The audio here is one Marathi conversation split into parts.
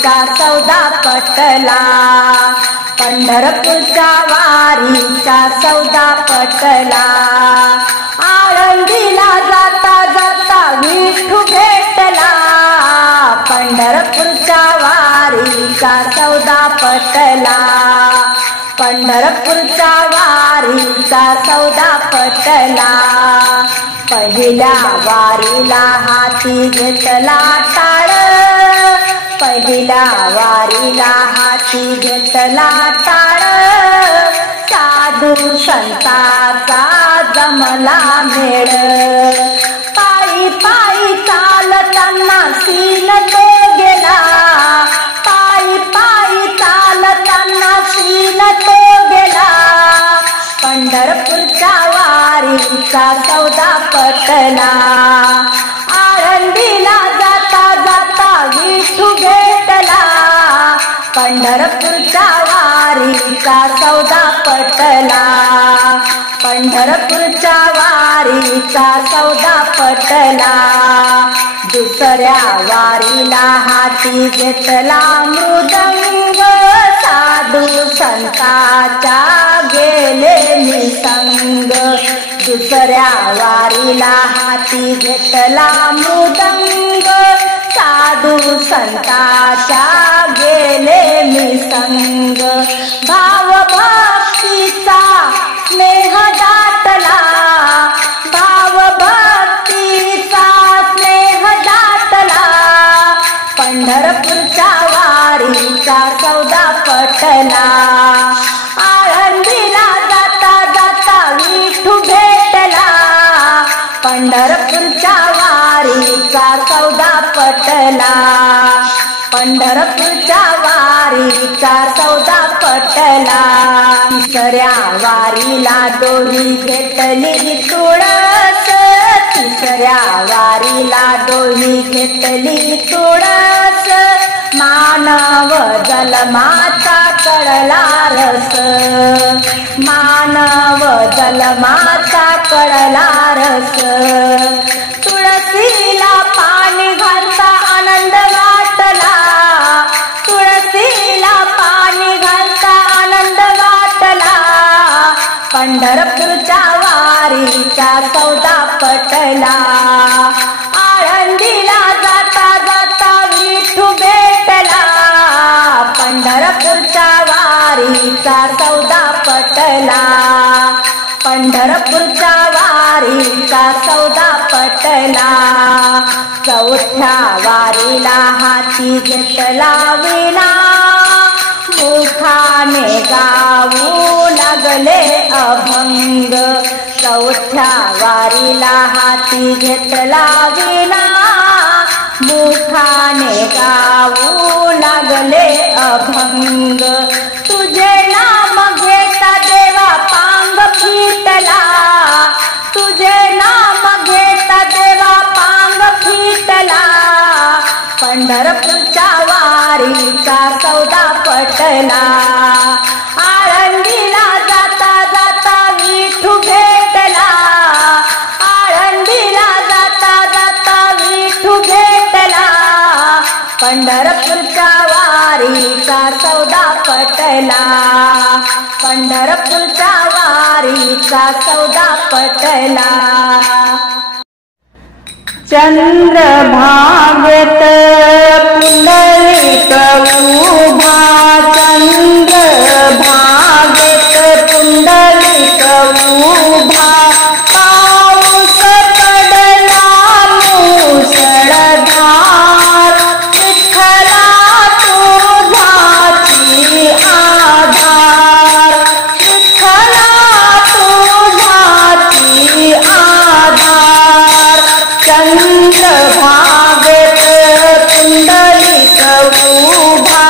वारीचा सौदा पटला, पंढरपूरच्या वारीचा सौदा पटला। आळंदीला जाता जाता विठू भेटला, पंढरपूरच्या वारीचा सौदा पटला, पंढरपूरच्या वारीचा सौदा पटला। पहिल्या वारीला हाती घेतला टाळ, पहिल्या वारीला हाती घेतला टाळ, साधू संताचा जमला मेळ। पायी पायी चालताना सीन तो गेला, पायी पायी चालताना सीन तो गेला, पंढरपूरच्या वारीचा सौदा पटला। आळंदीला जाता जाता विठू भेटला, पंढरपूरच्या वारीचा सौदा पटला, पंढरपूरच्या वारीचा सौदा पटला। दुसऱ्या वारीला हाती घेतला मृदंग, साधू संताचा गेले निसंग। दुसऱ्या वारीला हाती घेतला मृदंग, साधू संताचा गेले निसंग। भाव भक्तीचा स्नेह दाटला, भाव भक्तीचा स्नेह दाटला, पंढरपूरच्या वारीचा सौदा पटला। आळंदीला जाता जाता विठू भेटला, पंढरपूरच्या वारीचा सौदा पटला, पंढरपूरच्या वारीचा सौदा पटला। तिसऱ्या वारीला डोली घेतली तुळस, तिसऱ्या वारीला डोली घेतली तुळस, मानव जन्माचा कळला रस, मानव जन्माचा कळला रस। तुळशीला पाणी घालता आनंद वाटला, तुळशीला पाणी घालता आनंद वाटला, पंढरपूरच्या वारीचा सौदा पटला। आळंदीला जाता जाता विठू भेटला, पंढरपूरच्या वारीचा सौदा पटला, पंढरपूरच्या वारीचा सौदा पटला। चौथ्या वारीला हाती घेतला विणा, मुखाने गाऊ लागले अभंग। चौथ्या वारीला हाती घेतला विणा, मुखाने गाऊ लागले अभंग। तुझे नाम घेता देवा पांग फिटला, तुझे नाम घेता देवा पांग फिटला, पंढरपूरच्या वारीचा सौदा पटला। आळंदीला जाता जाता विठू भेटला, आळंदीला जाता जाता विठू भेटला, पंढरपूरच्या वारीचा सौदा पटला, पंढरपूरच्या वारीचा सौदा पटला। चंद्रभागेत पुंडलिक उभा, चंद्रभागेत पुंडलिक उभा, पाऊस पडला मुसळधार, विठ्ठला तुझाची आधार, विठ्ठला तुझाची आधार। चंद्रभागेत पुंडलिक उभा,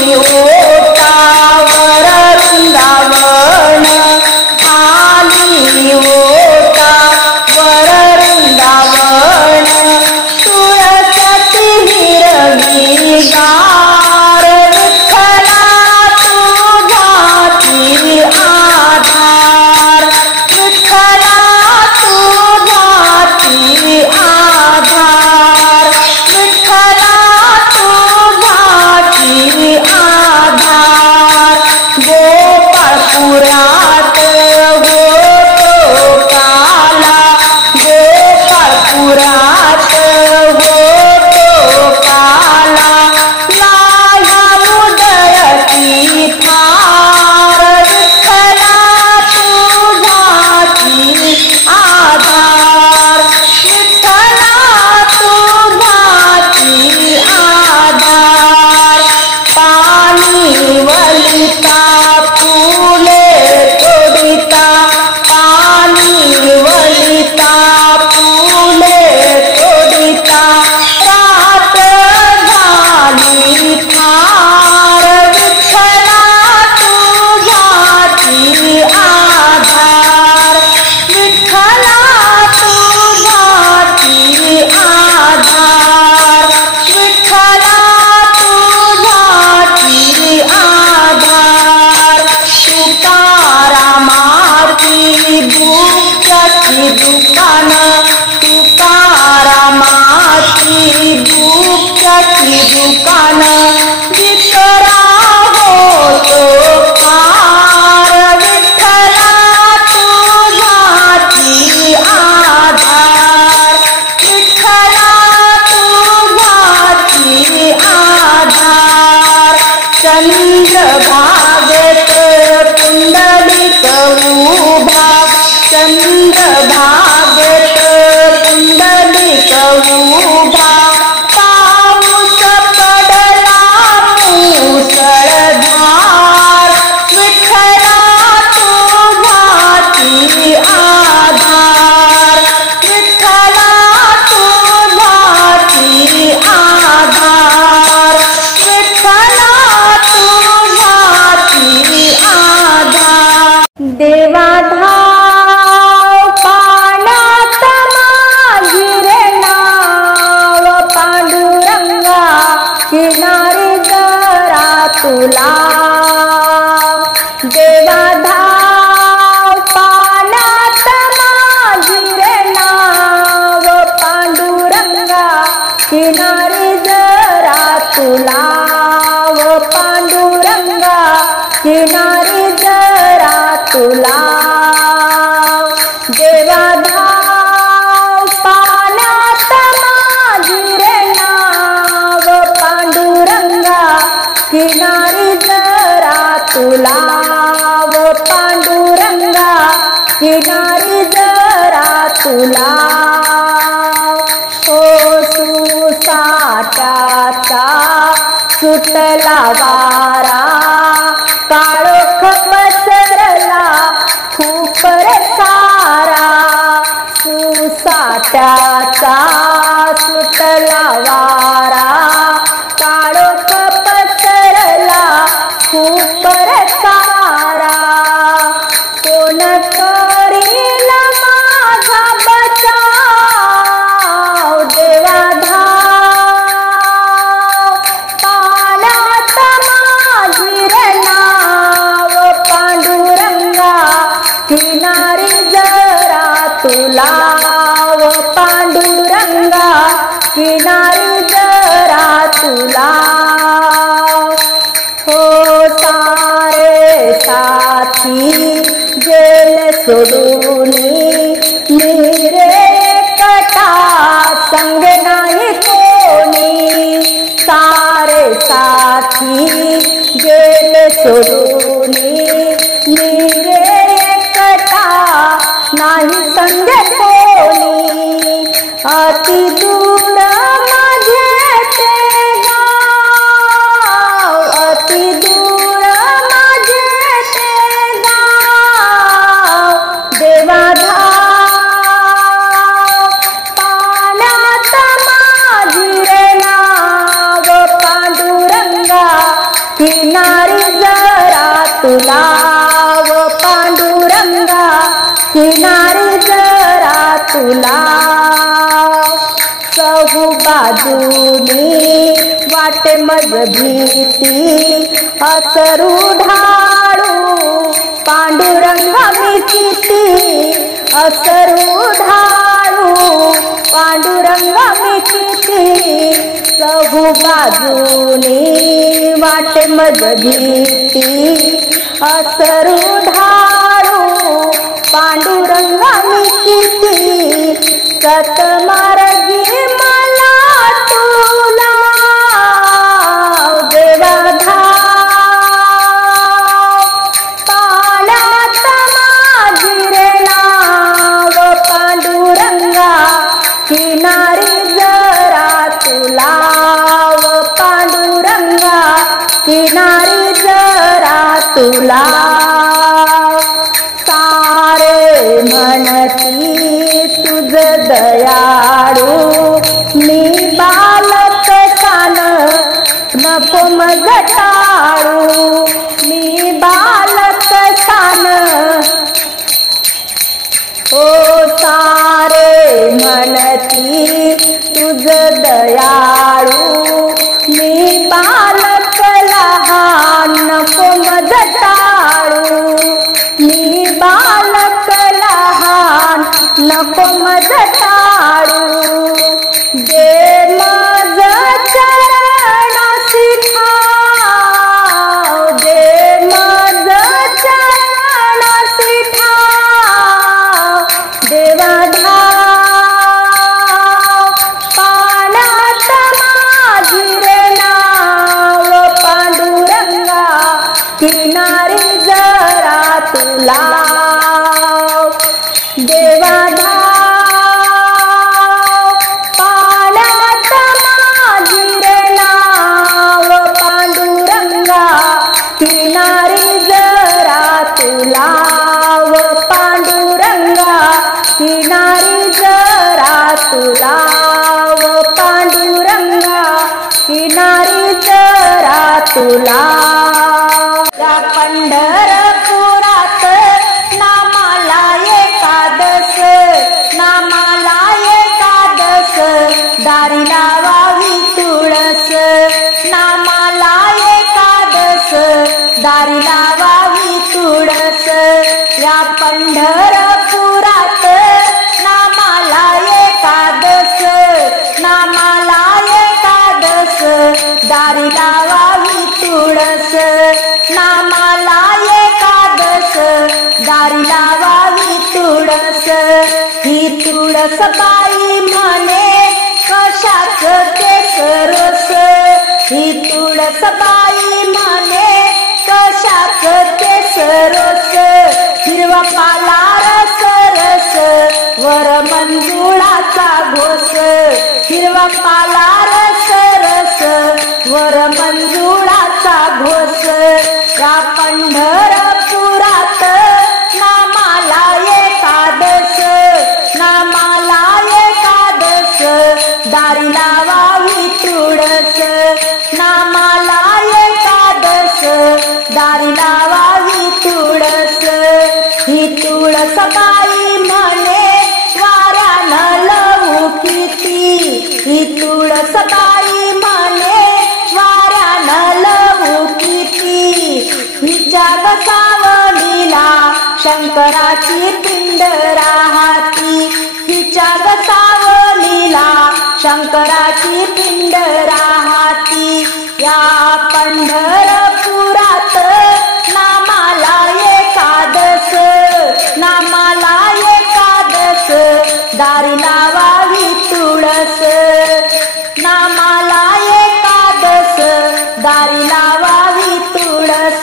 ओटावर वृंदावन आली ओटावर वृंदावन तुळसती हिरवीगार विठ्ठला तुझाची आधार विठ्ठला तुझाची आधार विठ्ठला तुझाची आधार गोपाळपुरात होतो काला गोपाळपुरात होतो काला लाया उदयती फार विठ्ठला तुझाची आधार विठ्ठला तुझाची आधार पाणी वलिता फुले तोडिता पाणी वलिता फुले तोडिता रात झाली फार विठ्ठला तुझाची आधार विठ्ठला तुझाची आधार विठ्ठला तुझाची आधार तुकारामाची भूकची दुकान तुकारामाची भूकची दुकान विकरा होतो फार विठ्ठला तुझाची आधार विठ्ठला तुझाची आधार चंद्रभागेत पुंडलिक उभा चंद्रभागेत पुंडलिक उभा पाऊस पडला मुसळधार विठ्ठला तुझाची आधार विठ्ठला तुझाची आधार विठ्ठला तुझाची आधार देवा धाव पाण्यात माझी रे नाव पांडुरंगा किनारी जरा तुला देवा धाव पाण्यात माझी रे नाव पांडुरंगा किनारी जरा तुला पांडुरंगा किनारी जरा तुला देवा धाव पाण्यात माझी रे नाव पांडुरंगा किनारी जरा तुला पांडुरंगा किनारी जरा तुला ओ सुसाट्याचा सुटला वारा काळोख पसरला खूप रे सारा सुसाट्याचा सुटला वारा काळोख पसरला खूप रे सारा कोण करील माझा बचाव देवा धाव पाण्यात माझी रे नाव पांडुरंगा किनारी जरा तुला पांडुरंगा किनारी जरा तुला हो सारे साथी जेल सोडूनी रे कटा संग नाही कोणी सारे साथी जेल सोडूनी रे कटा नाही संग कोणी अति दूर माझे ते गाव अति दूर माझे ते गाव देवा धाव पाण्यात माझी रे नाव पांडुरंगा तुला व पांडुरंगा किनारी जरा तुला चहू बाजूनी वाटे मज भीती असरू ढाळू पांडुरंगा मी किती असरू ढाळू पांडुरंगा मी किती चहू बाजूनी वाटे मज भीती असरू ढाळू पांडुरंगा मी किती सतमार्गी मला तुला देवा पाण्यात माझी रे नाव पांडुरंगा किनारी जरा तुला व पांडुरंगा किनारी जरा तुला सारे म्हणती तुझ दयाळू मी बालक कान नको मज टाळू मी बालक कान ओ सारे म्हणती तुझ दयाळू मी बालक लहान नको मज टाळू मी बालक लहान नको मज टाळू दे मज चरणासी ठाव दे मज चरणासी ठाव देवा पाण्यात माझी रे नाव पांडुरंगा किनारी जरा तुला देवा पाण्यात माझी रे नाव पांडुरंगा किनारी जरा तुला व पांडुरंगा किनारी जरा तुला व पांडुरंगा किनारी जरा तुला या पंढरपुरात नामाला एकादश नामाला एकादश दारी लावावी तुळस नामाला एकादश दारी लावावी तुळस या पंढरपुरात नामाला एकादश नामाला एकादश दारी लावावी तुळस नामाला एकादश दारी लावावी तुळस ही तुळस बाई म्हणे कशाच केसरस ही तुळस बाई म्हणे कशाच केसरस हिरवा पाला रस रस वर मंजुळाचा घोस हिरवा पाला रस रस वर मंजुळाचा घोस या पंढरपुरात नामाला एकादश नामाला एकादश दारी लावावी तुळस नामाला एकादश दारी लावावी तुळस ही तुळस बाई म्हणे वाऱ्यानं लवू किती ही तुळस बाई म्हणे वाऱ्यानं लवू किती हिच्या गसावलीला शंकराची पिंड राहती हिच्या गसावलीला शंकराची पिंड राहती या पंढरपुरात नामाला एकादश नामाला एकादश दारी लावावी तुळस नामाला एकादश दारी लावावी तुळस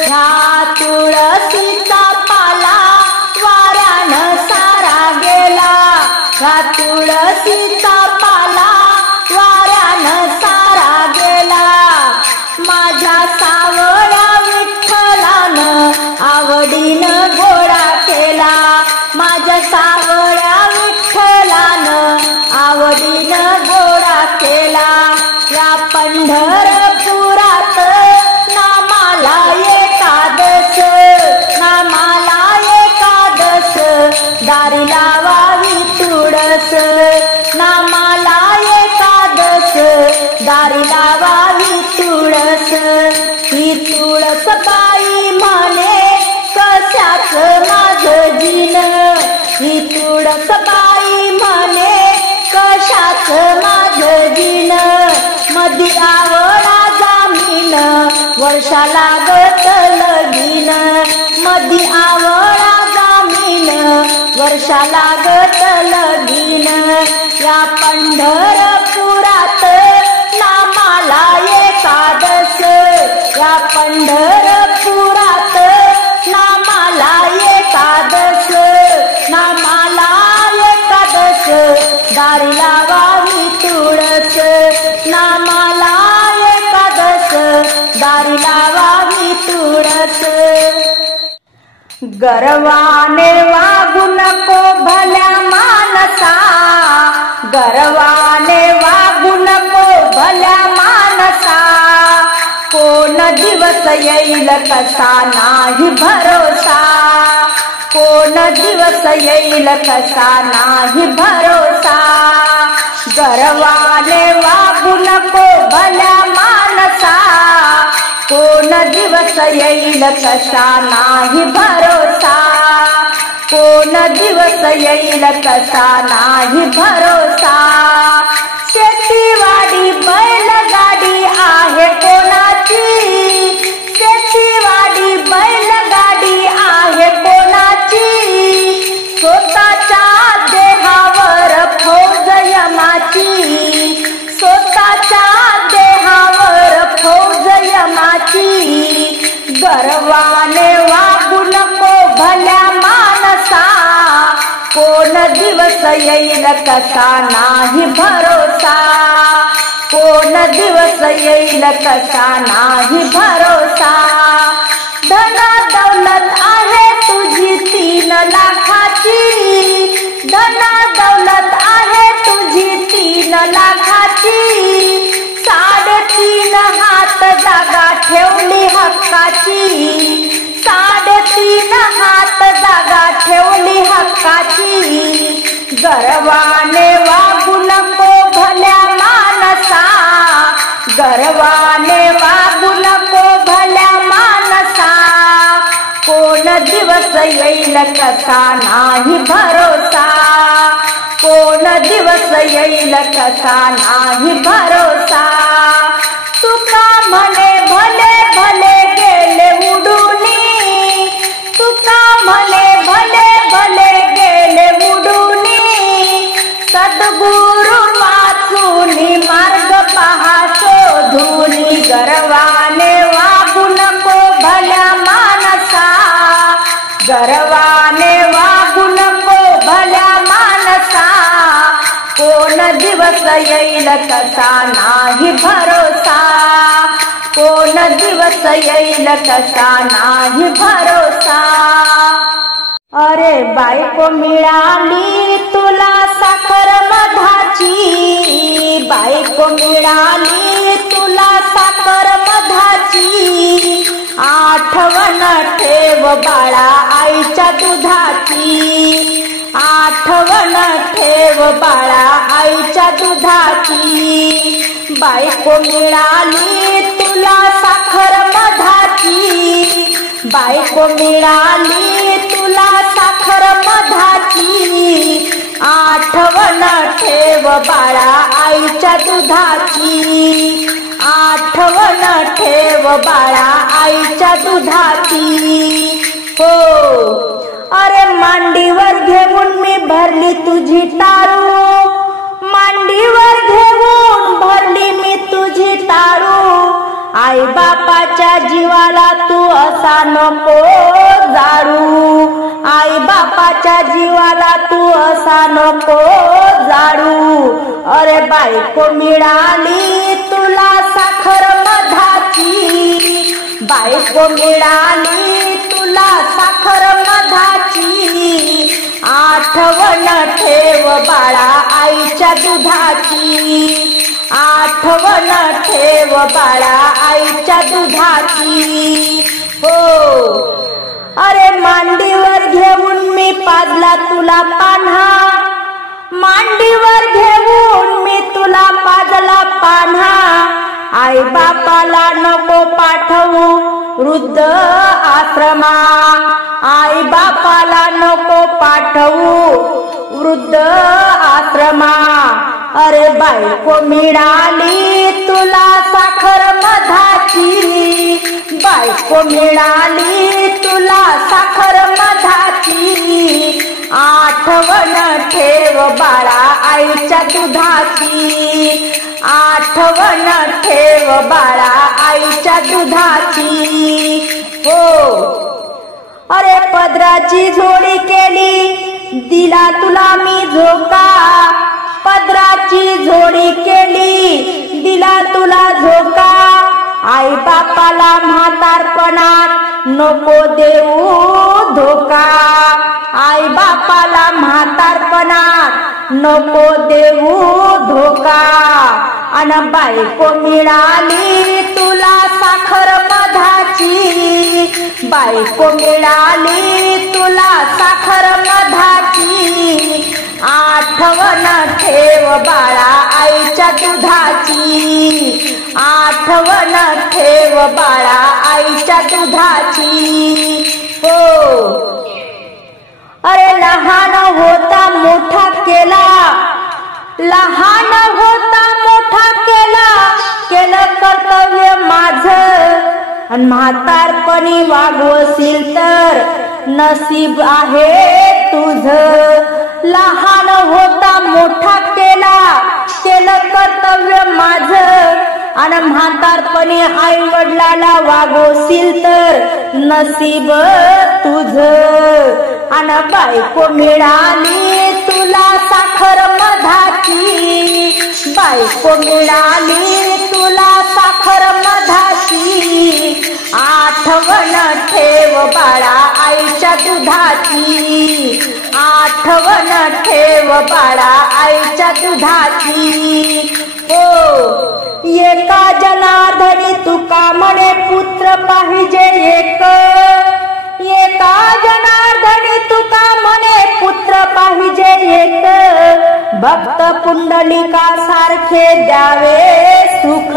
ह्या तुळसीचा पाला वाऱ्यानं सारा गेला ह्या तुळसीचा पाला वाऱ्यानं सारा गेला माझ्या सावळ्या विठ्ठलानं आवडीनं गोळा केला माझ्या सावळ्या विठ्ठलानं आवडीनं गोळा केला या पंढरपुरात नामाला एकादश तुळसबाई म्हणे कशाच माझं दिन, मधी आवळा जामीन वर्षा लागत लगीन, मधी आवळा जामीन वर्षा लागत लगीन, या पंढरपुरात नामाला एकादश, या पंढरपुरात नामाला एकादश, नामाला एकादश दारी लावावी तुळस, नामाला एकादश दारी लावावी तुळस. गर्वाने वागू नको भल्या मानसा, गर्वाने वागू नको भल्या मानसा, कोण दिवस येईल कसा नाही भरोसा, कोण दिवस येईल कसा नाही भरोसा. गर्वाने वागू नको भल्या मानसा, कोण दिवस येईल कसा नाही भरोसा, कोण दिवस येईल कसा नाही भरोसा. शेतीवाडी बैलगाडी आहे कोणाची, शेतीवाडी बैलगाडी आहे कोणाची, स्वतःच्या देहावर फौज यमाची, स्वतःच्या देहावर फौज यमाची. गर्वाने वागू नको भल्या मानसा, कोण दिवस येईल कसा नाही भरोसा, कोण दिवस येईल कसा नाही भरोसा. धन दौलत आहे तुझी 3 लाखाची, धन दौलत आहे तुझी 3 लाखाची, 3.5 हात जागा ठेवली हक्काची, 3.5 हात जागा ठेवली हक्काची. गर्वाने वागू नको भल्या मानसा, गर्वाने वागू नको भल्या मानसा, कोण दिवस येईल कसा नाही भरोसा, कोण दिवस येईल कसा नाही भरोसा. तुका म्हणे भले भले गेले उडूनी, तुका म्हणे भले भले गेले उडूनी, सद्गुरु वाचूनी मार्ग पहा शोधूनी. गर्वाने वागू नको भल्या मानसा, गर्वाने वागू नको भल्या मानसा, कोण दिवस येईल कसा नाही भरोसा, कोण दिवस येईल कसा नाही भरोसा. अरे बायको मिळाली तुला साखर मधाची, बायको मिळाली तुला साखर मधाची, आठवण ठेव बाळा आईच्या दुधाची, आठवण ठेव बाळा आईच्या दुधाची. बायको मिळाली तुला साखर मधाची, बायको मिळाली तुला साखर मधाची, आठवण ठेव बाळा आईच्या दुधाची, आठवण ठेव बाळा आईच्या दुधाची. हो अरे मांडीवर घेऊन मी भरली तुझी टाळू, मांडीवर घेऊन भरली मी तुझी टाळू, आई बापाच्या जीवाला तू असा नको जाळू, आई बापाच्या जीवाला तू असा नको जाळू. अरे बायको मिळाली तुला साखर मधाची, बायको मिळाली तुला साखर मधाची, आठवण ठेव बाळा आईच्या दुधाची, आठवण ठेव बाळा आईच्या दुधाची. हो अरे मांडीवर घेऊन मी पाजला तुला पान्हा, मांडीवर घेऊन मी तुला पाजला पान्हा, आई बापाला नको पाठवू वृद्ध आश्रमा, आई बापाला नको पाठवू वृद्ध आश्रमा. अरे बायको मिळाली तुला साखर मधाची, बायको मिळाली तुला साखर मधाची. आठवण ठेव बाळा आईच्या दुधाची, आठवण ठेव बाळा आईच्या दुधाची. हो अरे पदराची झोळी केली दिला तुला मी झोका, पदराची झोळी केली दिला तुला झोका. आई बापाला म्हातारपणात नको देऊ धोका, आई बापाला म्हातारपणात नको देऊ धोका. अन बायको मिळाली तुला साखर मधाची, बायको मिळाली तुला साखर मधाची. आठवण ठेव बाळा आईच्या दुधाची, आठवण ठेव बाळा आईच्या दुधाची. हो अरे लहान होता मोठा केला, लहान होता मोठा केला, केलं कर्तव्य माझं. आणि म्हातारपणी वागवशील तर नसीब आहे तुझं. लहान होता मोठा केला, केलं कर्तव्य माझं. आणि म्हातारपणी आई वडिलाला वागवशील तर नसीब तुझं. आणि बायको मिळाली तुला साखर मधाची, बायको मिळाली तुला साखर मधाची. आठवण ठेव बाळा आईच्या दुधाची, आठवण ठेव बाळा आईच्या दुधाची. हो एका जनार्दनी तुका म्हणे पुत्र पाहिजे एक, एका जनार्दनी तुका म्हणे पुत्र पाहिजे एक. भक्त पुंडलिका सारखे द्यावे सुख,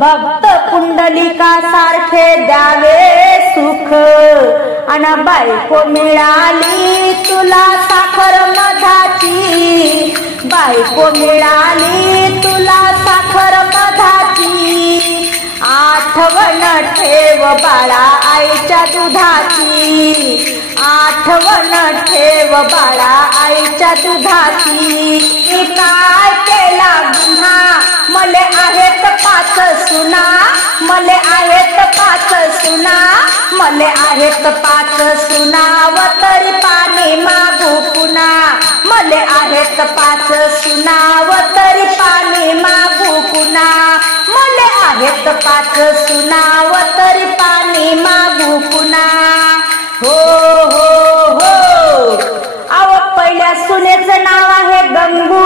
भक्त पुंडलिका सारखे द्यावे सुख. आणि बायको मिळाली तुला साखर मधाची, बायको मिळाली तुला साखर मधाची. आठवण ठेव बाळा आईच्या दुधाची, आठवण ठेव बाळा आईच्या दुधाची. मी काय केला गुन्हा, मले आहेत 5 सुना, मले आहेत 5 सुना, मले आहेत 5 सुना. व तरी पाणी मागू पुन्हा, मले आहेत 5 सुना. व तरी पाणी मागू पुन्हा, मले आहेत 5 सुना. व तरी पाणी मागू पुन्हा. हो हो हो अव पहिल्या सुनेचं नाव आहे गंगू,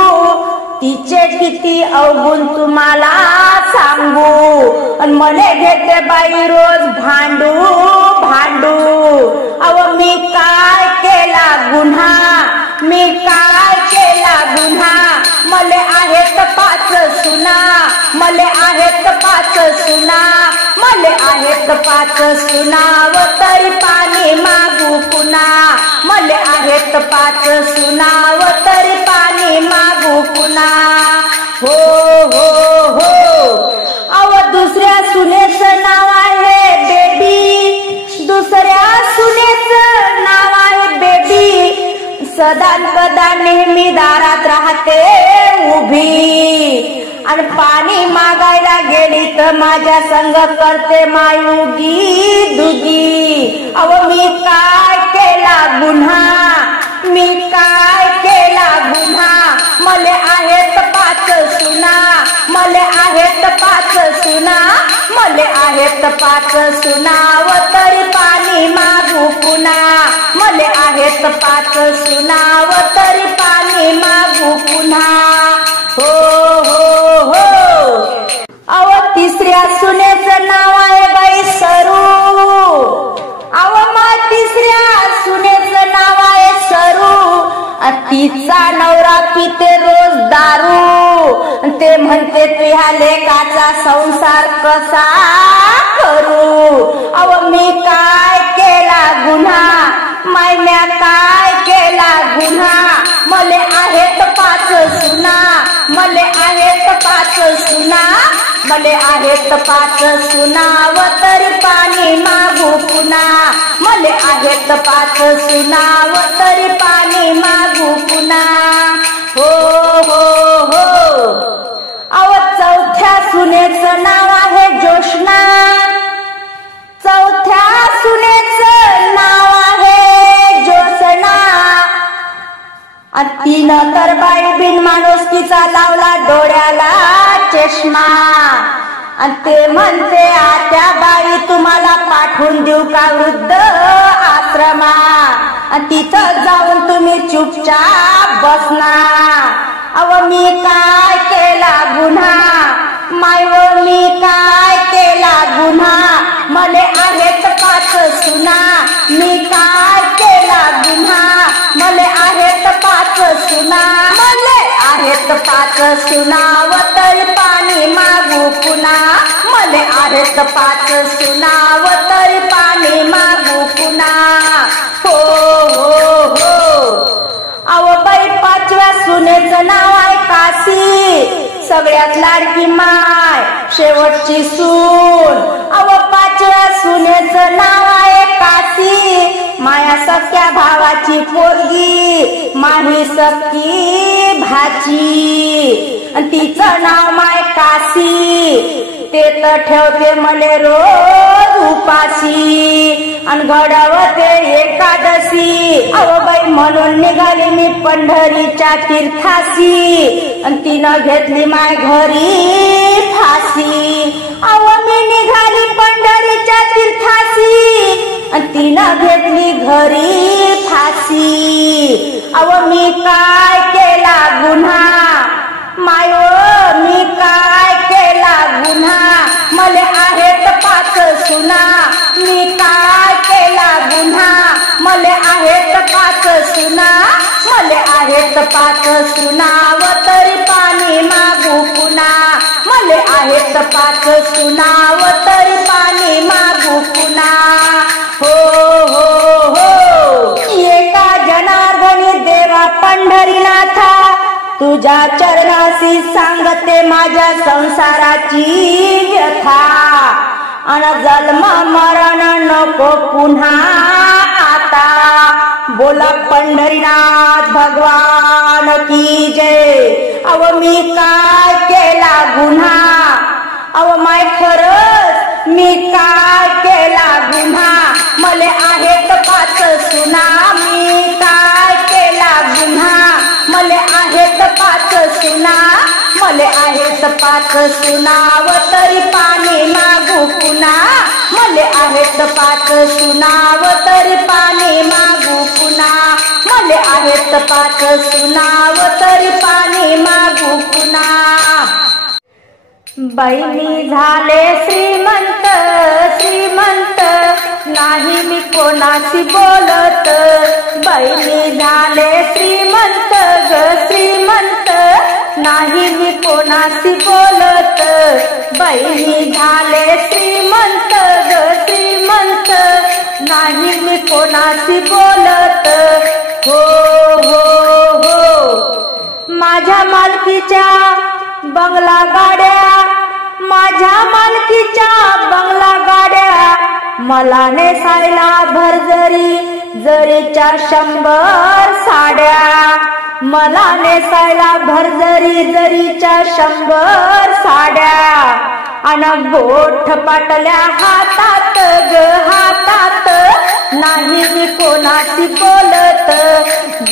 तिचे किती अवगुण तुम्हाला सांगू. आणि मले घेते बाई रोज भांडू भांडू. अव मी काय केला गुन्हा, मी काय केला गुन्हा. मले आहेत 5 सुना, मले आहेत 5 सुना, मले आहेत 5 सुना. व तरी पाणी मागू पुन्हा, मले आहेत 5 सुना. व तरी पाणी मागू पुन्हा. हो हो हो अव दुसऱ्या सुनेचं नाव आहे बेबी, दुसऱ्या सुनेचं नाव आहे बेबी. सदा कदा नेहमी दारात राहते उभी. आणि पाणी मागायला गेली तर माझ्या संग करते मायुगी दुगी. अव मी काय केला गुन्हा, मी काय केला गुन्हा. मले आहेत 5 सुना, मले आहेत 5 सुना, मले आहेत 5 सुना. व तरी पाणी मागू पुन्हा, मले आहेत 5 सुना. व तरी पाणी मागू पुन्हा. हो हो हो अव तिसऱ्या सुनेचं नाव आहे बाई सरू. अव मग तिसऱ्या सुनेचं नाव आहे सरू. तिचा नवरा पिते रोज दारू. ते म्हणते तुझ्या लेकाचा संसार कसा करू. अव मी काय केला गुन्हा, मैम्या काय केला गुन्हा. पाच सुना मले आहेत पाच सुना व तरी पाणी मागू पुन्हा मले आहेत पाच सुना व तरी पाणी मागू पुन्हा हो हो हो अव चौथ्या सुनेचं नाव आहे जोशना चौथ्या सुनेचं नाव आहे जोशना तिनं तर बाई बिन माणुसकीचा लावला डोळ्याला चष्मा आणि ते म्हणते आत्या बाई तुम्हाला पाठवून देऊ का वृद्ध आश्रमा आणि तिथं जाऊन तुम्ही चुपचाप बसणार अव मी काय केला गुन्हा मायव मी काय केला गुन्हा मले आहेत पाच सुना मी काय केला गुन्हा मले आहेत पाच सुना मले आहेत पाच सुना व तरी पाणी मागू पुन्हा मले आहेत पाच सुना व तरी पाणी मागू पुन्हा हो हो हो अव बाई पाचव्या सुनेचं नाव आहे काशी सगळ्यात लाडकी माय शेवटची सून अव पाचव्या सुनेचं नाव आहे काशी माया सख्या भावाची पोरगी माही सख्खी भाची आणि तिचं नाव माय काशी ते तर ठेवते मले रोज उपाशी आणि घडवते एकादशी अव बाई म्हणून निघाली मी पंढरीच्या तीर्थाशी आणि तिनं घेतली माय घरी फाशी अव मी निघाली पंढरीच्या तीर्थाशी आणि तिनं घेतली घरी फाशी अव मी काय केला गुन्हा मायो मी काय केला गुन्हा मले आहेत पाच सुना मी काय केला गुन्हा मले आहेत पाच सुना मले आहेत पाच सुना व तरी पाणी मागू पुन्हा मले आहेत पाच सुना व तरी पाणी मागू पुन्हा हो हो हो एका जनार्दनी देवा पंढरीनाथा तुझ्या चरणाशी सांगते माझ्या संसाराची व्यथा अन जन्म मरण नको पुन्हा आता बोला पंढरीनाथ भगवान की जय अव मी काय केला गुन्हा अव माय खरंच मी काय केला गुन्हा मले आहेत पाच सुना मी काय केला गुन्हा मले आहेत पाच सुना मले आहेत पाच सुना व तरी पाणी मागू पुन्हा मले आहेत पाच सुना व तरी पाणी मागू पुन्हा मले आहेत पाच सुना व तरी पाणी मागू पुन्हा बाई मी झाले श्रीमंत श्रीमंत नाही मी कोणाशी बोलत बाई मी झाले श्रीमंत ग श्रीमंत नाही मी कोणाशी बोलत बाई मी झाले श्रीमंत ग श्रीमंत नाही मी कोणाशी बोलत हो हो हो माझ्या मालकीच्या बंगला गाड्या माझ्या मालकीच्या बंगला गाड्या मला नेसायला भरजरी जरीच्या 100 साड्या मला नेसायला भरजरी जरीच्या 100 साड्या अन गोठ पाटल्या हातात ग हातात नाही मी कोणाशी बोलत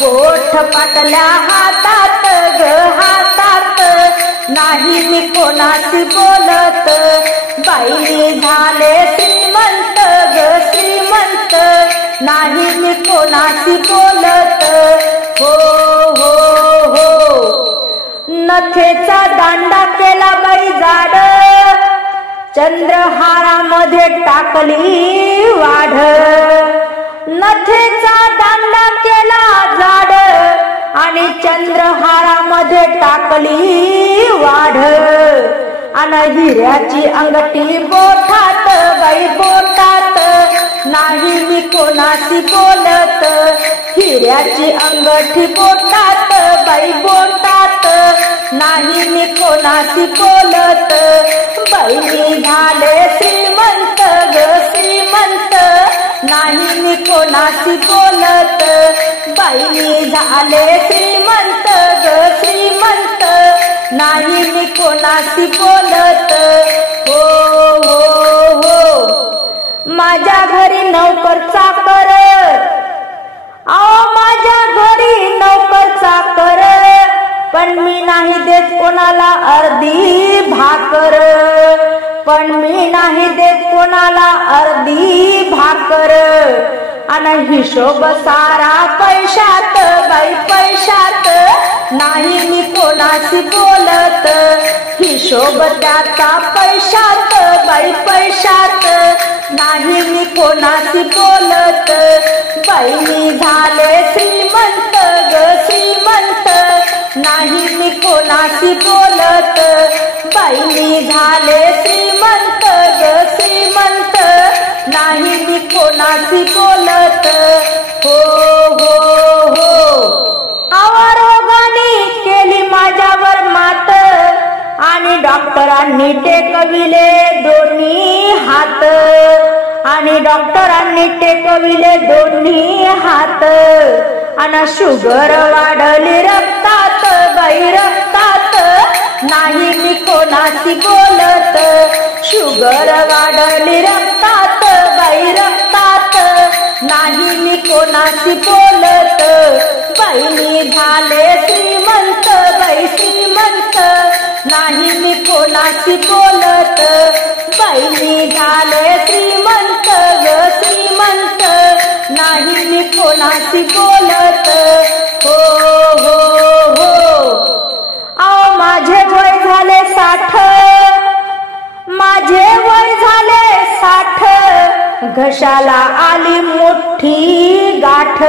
गोठ पाटल्या हातात ग हातात नाही मी कोणाशी बोलत बाई झाले श्रीमंत ग श्रीमंत नाही मी कोणाशी बोलत हो हो हो नथेचा दांडा केला बाई जाड चंद्रहारामध्ये टाकली वाढ नथेचा दांडा केला जाड आणि चंद्रहारामध्ये टाकली वाढ आणि हिऱ्याची अंगठी बोटात बाई बोटात नाही मी कोणाशी बोलत हिऱ्याची अंगठी बोटात बाई बोटात नाही मी कोणाशी बोलत, बाई मी झाले श्रीमंत ग श्रीमंत, नाही मी कोणाशी बोलत, बाई मी झाले श्रीमंत ग श्रीमंत, नाही मी कोणाशी बोलत. हो हो हो, माझ्या घरी नोकर चाकर, माझ्या घरी नोकर चाकर, पण मी नाही देत कोणाला अर्धी भाकर, पण मी नाही देत कोणाला अर्धी भाकर, आणि हिशोब सारा पैशात बाई पैशात, नाही मी कोणाशी बोलत, हिशोब त्याचा पैशात बाई पैशात, नाही मी कोणाशी बोलत, बाई मी झाले श्रीमंत ग श्रीमंत, नाही मी कोणाशी बोलत, बाई मी झाले श्रीमंत ग श्रीमंत, नाही मी कोणाशी बोलत. हो हो हो, रोगाने केली माझ्यावर मात, आणि डॉक्टरांनी टेकविले दोन्ही हात, आणि डॉक्टरांनी टेकविले दोन्ही हात, आणि शुगर वाढली रक्तात बाई रक्तात, नाही मी कोणाशी बोलत, शुगर वाढली रक्तात बाई रक्तात, नाही मी कोणाशी बोलत, बाई मी झाले श्रीमंत बाई श्रीमंत, नाही मी कोणाशी बोलत, बाई मी झाले श्रीमंत ग श्रीमंत, नाही मी कोणाशी बोलत. हो हो हो, माझे वय झाले 60, माझे वय झाले 60, घशाला आली मोठी गाठ,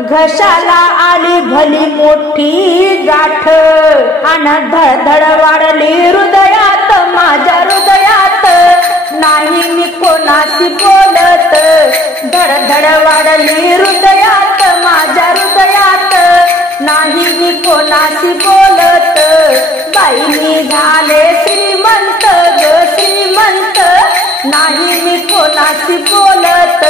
घशाला आली भली मोठी गाठ, आणि धडधड वाढली हृदयात माझ्या हृदयात, नाही मी कोणाशी बोलत, धडधड वाढली हृदयात माझ्या हृदयात, नाही मी कोणाशी बोलत, बाई मी झाले श्रीमंत ग श्रीमंत, नाही मी कोणाशी बोलत,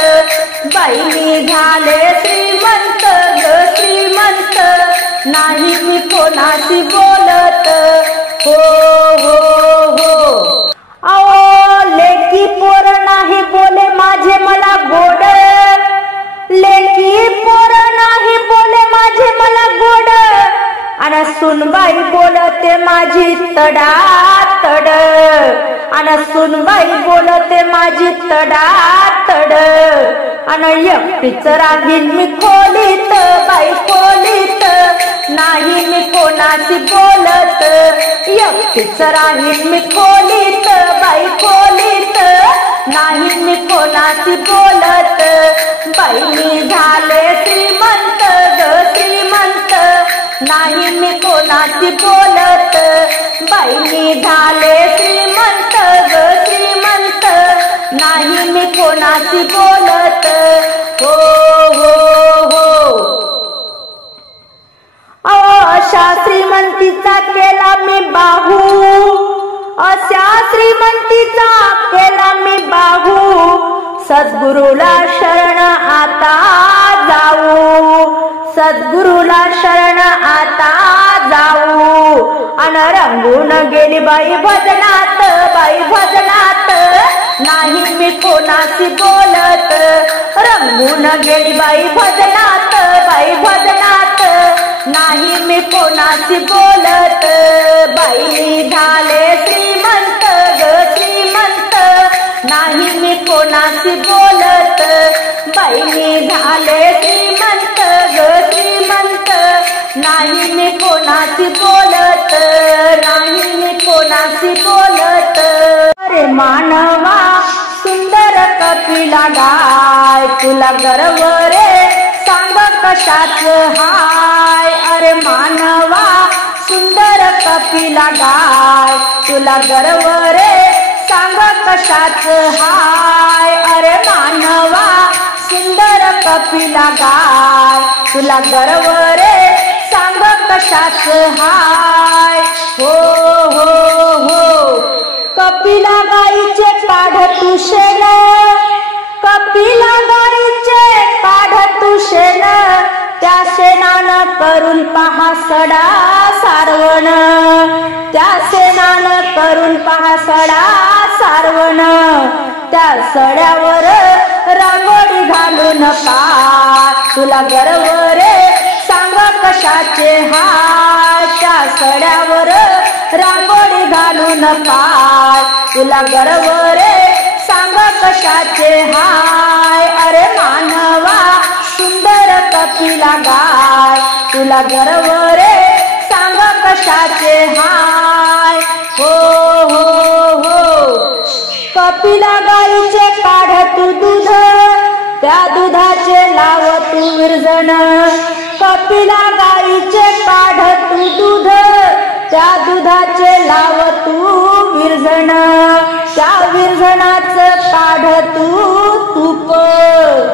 बाई मी झाले श्रीमंत ग श्रीमंत, नाही मी कोणाशी बोलत. हो हो हो, लेकी पोर नाही बोले माझे मला गोड, लेकी पोर नाही बोले माझे मला गोड, आणि सुनबाई बोलते माझी तडा तड, आणि सुनबाई बोलते माझी तडा तड, आणि एकटीच राहीन मी खोलीत बाई खोलीत, नाही मी कोणाशी बोलत, एकटीच राहीन मी खोलीत बाई खोलीत, नाही मी कोणाशी बोलत, बाई मी झाले श्रीमंत ग श्रीमंत, नाही मी कोणाशी बोलत, बाई मी झाले श्रीमंत ग श्रीमंत, नाही मी कोणाशी बोलत. हो हो हो, अशा श्रीमंतीचा केला मी बाहू, अशा श्रीमंतीचा केला मी बाहू, सद्गुरूला शरण आता जाऊ, सद्गुरूला शरण आता जाऊ, आणि रंगून गेली बाई भजनात बाई भजनात, नाही मी कोणाशी बोलत, रंगून गेली बाई भजनात बाई भजनात, नाही मी कोणाशी बोलत, बाई मी झाले श्रीमंत ग श्रीमंत, नाही मी कोणाशी बोलत, बाई मी झाले श्रीमंत ग श्रीमंत, नाही मी कोणाशी बोलत, नाही मी कोणाशी बोलत. अरे मानवा सुंदर कपिला गाय, तुला गर्व रे सांग कशाच हाय, अरे मानवा सुंदर कपिला गाय, तुला गर्व रे सांग कशाच हाय, अरे मानवा सुंदर कपिला गाय, तुला गर्व रे सांग कशाचं हाय. हो हो हो कपिला गाईचे काढ तू शेण, कपिला गाईचे काढ तू शेण, त्या शेणानं करून पहा सडा सारवण, त्या शेणानं करून पहा सडा सारवण, त्या सड्यावर रांगोळी घालू नका. तुला गर्व रे सांग कशाचे हाय, त्या सड्यावर रांगोळी घालू नका. तुला गर्व रे सांग कशाचे हाय. अरे मानवा सुंदर कपिला गाय, तुला गर्व रे सांग कशाचे हाय. हो हो हो कपिला गाईचे काढ तू दूध, त्या दुधाचे लाव तू विरजण, कपिला गाईचे काढ तू दूध, त्या दुधाचे लाव तू विरजण, त्या विरजणाचं काढ तू तूप,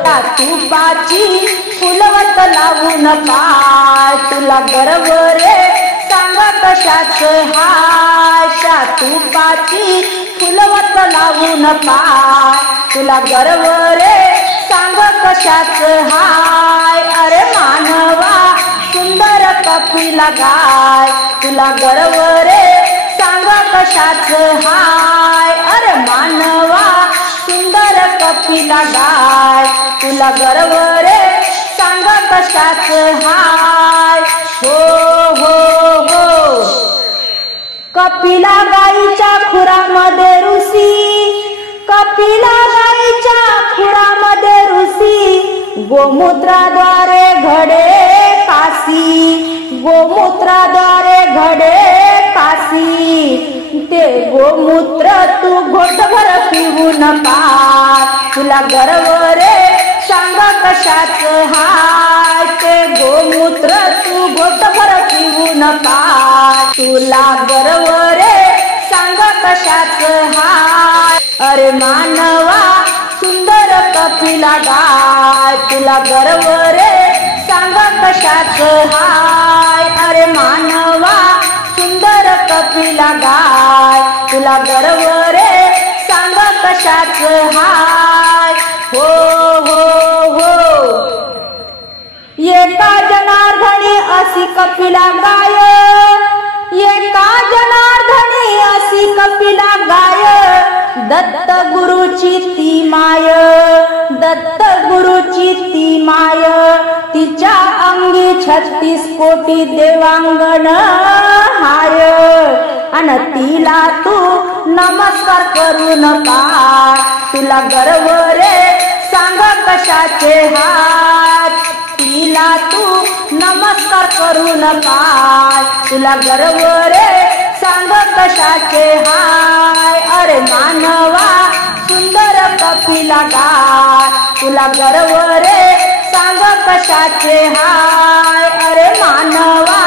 त्या तुपाची फुलवत लावू नका. तुला गर्व रे सांग कशाचं हाय, त्या तुपाची फुलवत लावू नका. तुला गर्व रे सांग कशाचं हाय. अरे मानवा सुंदर कपिला गाय, तुला गर्व रे सांग कशाचं हाय. अरे मानवा सुंदर कपिला गाय, तुला गर्व रे सांग कशाचं हाय. हो हो हो कपिला गाईच्या खुरामध्ये ऋषी, कपिला गाईच्या खुरामध्ये ऋषी, गोमूत्राद्वारे घडे काशी, गोमूत्राद्वारे घडे काशी, ते गोमूत्र तू घोटभर पिऊ नका. तुला गर्व रे सांग कशाचं हाय, ते गोमूत्र तू घोटभर पिऊ नका. तुला गर्व रे सांग कशाचं हाय. अरे मानवा सुंदर कपिला गाय, तुला गर्व रे सांग कशाचं हाय. अरे मानवा सुंदर कपिला गाय, तुला गर्व रे सांग कशाचं हाय. हो हो हो एका जनार्दनी अशी कपिला गाय, एका जनार्दनी अशी कपिला गाय, दत्त गुरुची ती माय, दत्त गुरुची ती माय, तिच्या अंगी 36 कोटी देवांगण हाय. अन तिला तू नमस्कार करू नका. तुला गर्व रे सांग कशाचे हाय, तिला तू नमस्कार करू नका. तुला गर्व रे सांग कशाचे हाय. अरे मानवा सुंदर कपिला गाय, तुला गर्व रे सांग कशाचे हाय. अरे मानवा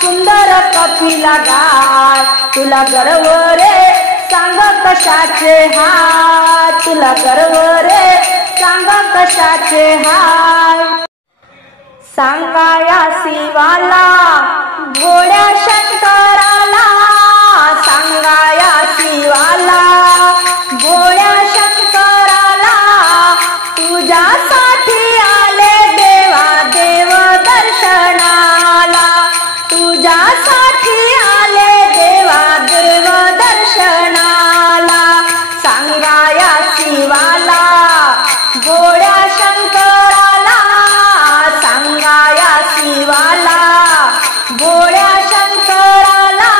सुंदर कपिला गाय, तुला गर्व रे सांग कशाचे हाय. तुला गर्व रे सांग कशाचे हाय. सांगाया शिवाला भोळ्या शंकराला, सांगाया शिवाला भोळ्या शंकराला, तुझ्यासाठी आले देवा देव दर्शनाला, तुझ्यासाठी आले देवा देव दर्शनाला. सांगाया शिवाला भोळ्या शंकराला, सांगाया शिवाला भोळ्या शंकराला,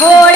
बोल